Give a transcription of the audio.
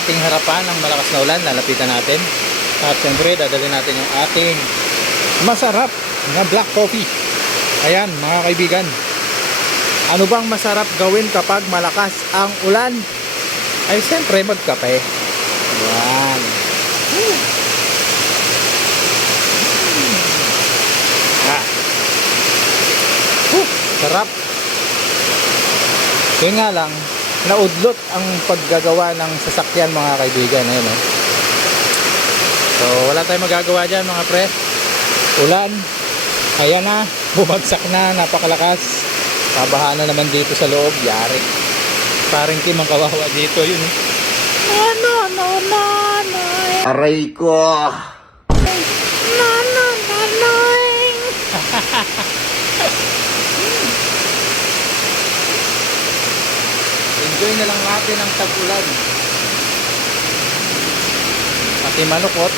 ating harapan ng malakas na ulan. Lalapitan natin. At siyempre, dadalhin natin yung ating masarap na black coffee. Ayan, mga kaibigan. Ano bang masarap gawin kapag malakas ang ulan? Ay, siyempre, magkape. Ayan. Sarap. Kaya nga lang, naudlot ang paggagawa ng sasakyan, mga kaibigan. Ayun, oh. So, wala tayong magagawa dyan, mga pre. Ulan. Ayan na. Bumagsak na. Napakalakas. Babaha na naman dito sa loob. Yari. Parang Kim ang kawawa dito. Yun. Aray ko. Enjoy na lang natin ang tag-ulan. Pati manukot.